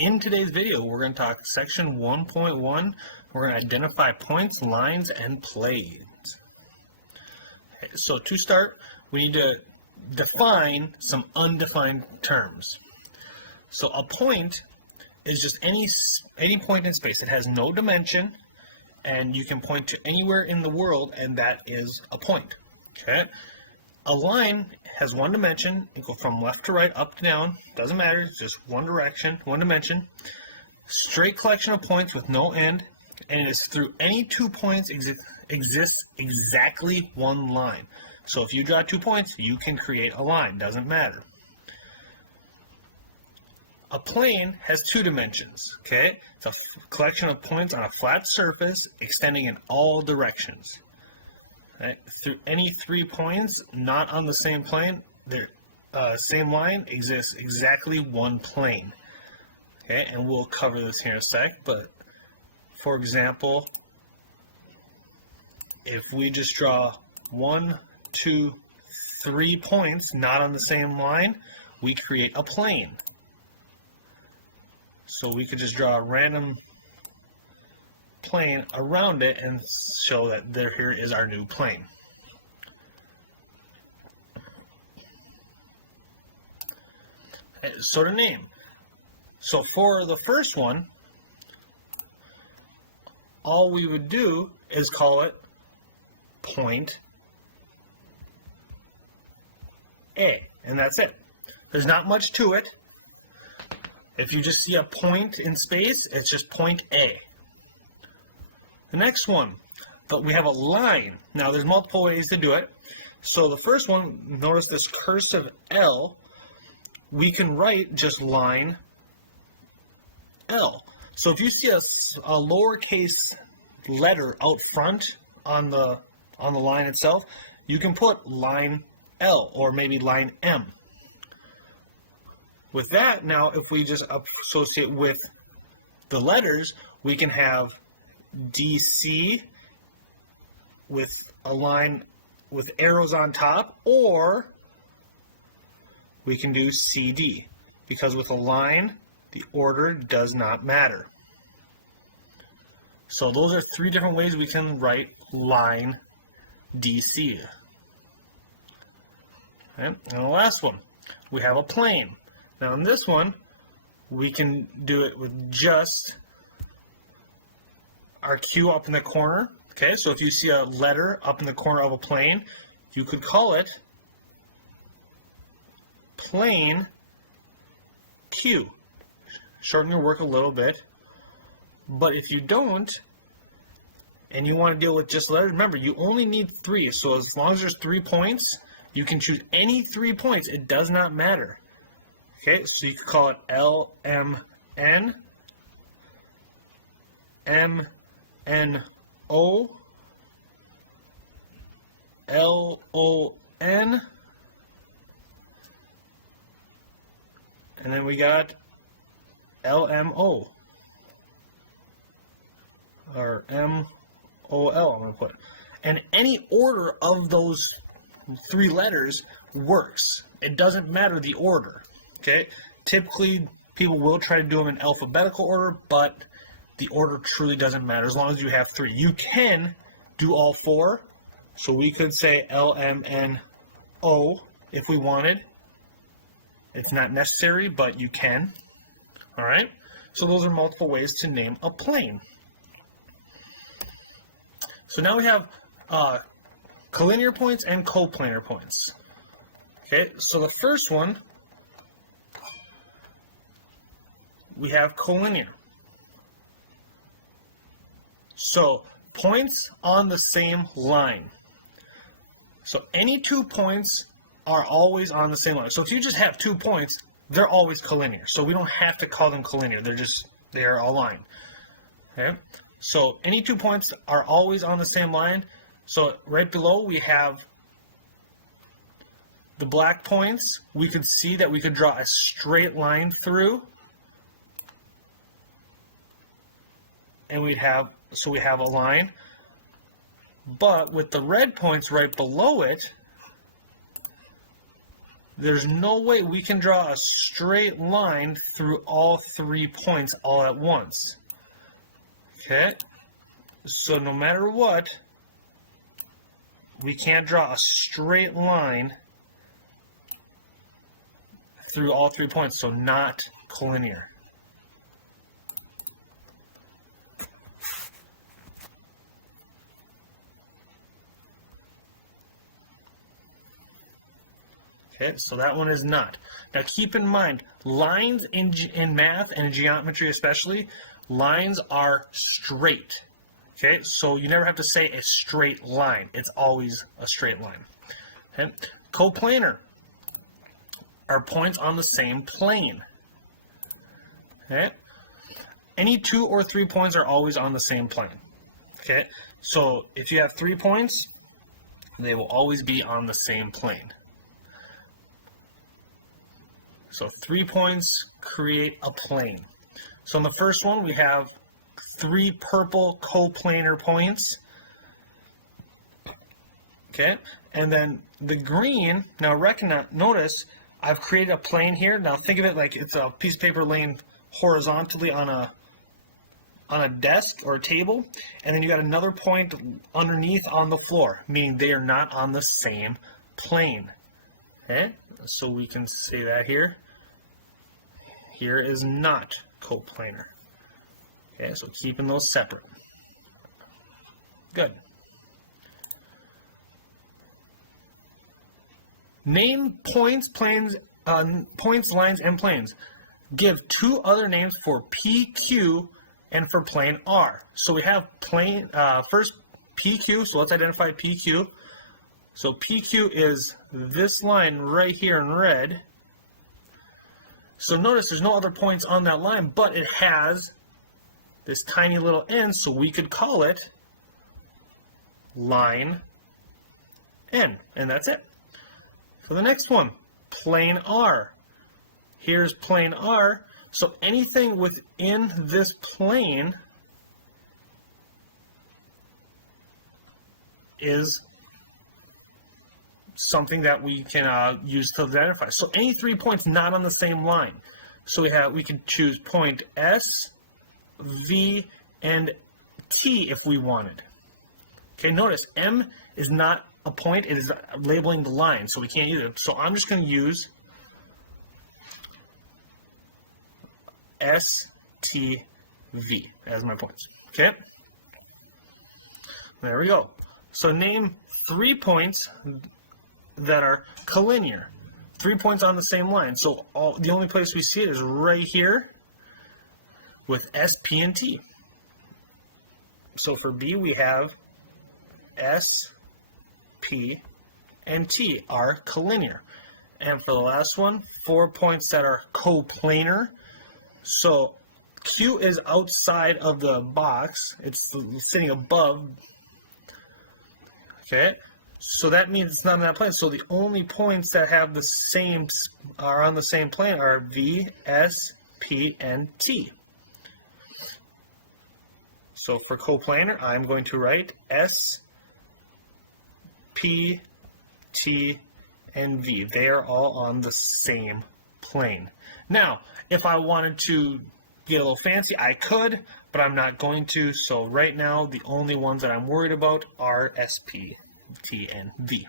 In today's video, we're going to talk section 1.1. We're going to identify points, lines, and planes. Okay, so to start, we need to define some undefined terms. So a point is just any point in space. It has no dimension, and you can point to anywhere in the world, and that is a point. Okay. A line has one dimension. It goes from left to right, up to down. Doesn't matter. It's just one direction, one dimension. Straight collection of points with no end, and it is through any 2 points exists exactly one line. So if you draw 2 points, you can create a line. Doesn't matter. A plane has 2 dimensions. Okay, it's a collection of points on a flat surface extending in all directions. Right. Through any 3 points not on the same plane, same line exists exactly one plane. Okay, and we'll cover this here in a sec, but for example, if we just draw 1, 2, 3 points not on the same line, we create a plane. So we could just draw a random plane around it and show that here is our new plane. So to name. So for the first one, all we would do is call it point A, and that's it. There's not much to it. If you just see a point in space, it's just point A. The next one, but we have a line. Now there's multiple ways to do it. So the first one, notice this cursive L, we can write just line L. So if you see a lowercase letter out front on the line itself, you can put line L or maybe line M. With that, now if we just associate with the letters, we can have DC with a line with arrows on top, or we can do CD, because with a line, the order does not matter. So those are 3 different ways we can write line DC. Okay. And the last one, we have a plane. Now in this one, we can do it with just our Q up in the corner. Okay, so if you see a letter up in the corner of a plane, you could call it plane Q. Shorten your work a little bit. But if you don't, and you want to deal with just letters, remember, you only need 3. So as long as there's 3 points, you can choose any 3 points. It does not matter. Okay, so you could call it LMN, MNO, LON, and then we got LMO, or MOL, I'm going to put. And any order of those 3 letters works. It doesn't matter the order. Okay, typically people will try to do them in alphabetical order, but the order truly doesn't matter as long as you have 3. You can do all 4, so we could say LMNO if we wanted. It's not necessary, but you can. All right, so those are multiple ways to name a plane. So now we have collinear points and coplanar points. Okay, so the first one, we have collinear. So points on the same line. So any 2 points are always on the same line. So if you just have 2 points, they're always collinear. So we don't have to call them collinear. They're aligned. Okay? So any 2 points are always on the same line. So right below we have the black points. We could see that we could draw a straight line through. And we have a line. But with the red points right below it, there's no way we can draw a straight line through all 3 points all at once. Okay? So no matter what, we can't draw a straight line through all 3 points, so not collinear. Okay, so that one is not. Now keep in mind, lines in math and in geometry especially, lines are straight. Okay, so you never have to say a straight line. It's always a straight line. Okay, coplanar are points on the same plane. Okay, any 2 or 3 points are always on the same plane. Okay, so if you have 3 points, they will always be on the same plane. So 3 points create a plane. So in the first one, we have 3 purple coplanar points. Okay, and then the green, now notice I've created a plane here. Now think of it like it's a piece of paper laying horizontally on a desk or a table, and then you got another point underneath on the floor, meaning they are not on the same plane. Okay, so we can say that here. Here is not coplanar. Okay, so keeping those separate. Good. Name points, planes, points, lines, and planes. Give 2 other names for PQ and for plane R. So we have plane, first PQ, so let's identify PQ. So PQ is this line right here in red. So notice there's no other points on that line, but it has this tiny little N, so we could call it line N, and that's it. For the next one, plane R. Here's plane R, so anything within this plane is something that we can use to identify. So any 3 points not on the same line. So we can choose point S, V, and T if we wanted. Okay, notice M is not a point, it is labeling the line, so we can't use it. So I'm just going to use S, T, V as my points. Okay? There we go. So name 3 points that are collinear. 3 points on the same line. So the only place we see it is right here with S, P, and T. So for B, we have S, P, and T are collinear. And for the last one, 4 points that are coplanar. So Q is outside of the box. It's sitting above. Okay? So that means it's not on that plane. So the only points that have the same are on the same plane are V, S, P, and T. So for coplanar, I'm going to write S, P, T, and V. They are all on the same plane. Now, if I wanted to get a little fancy, I could, but I'm not going to. So right now, the only ones that I'm worried about are S, P, T, and V.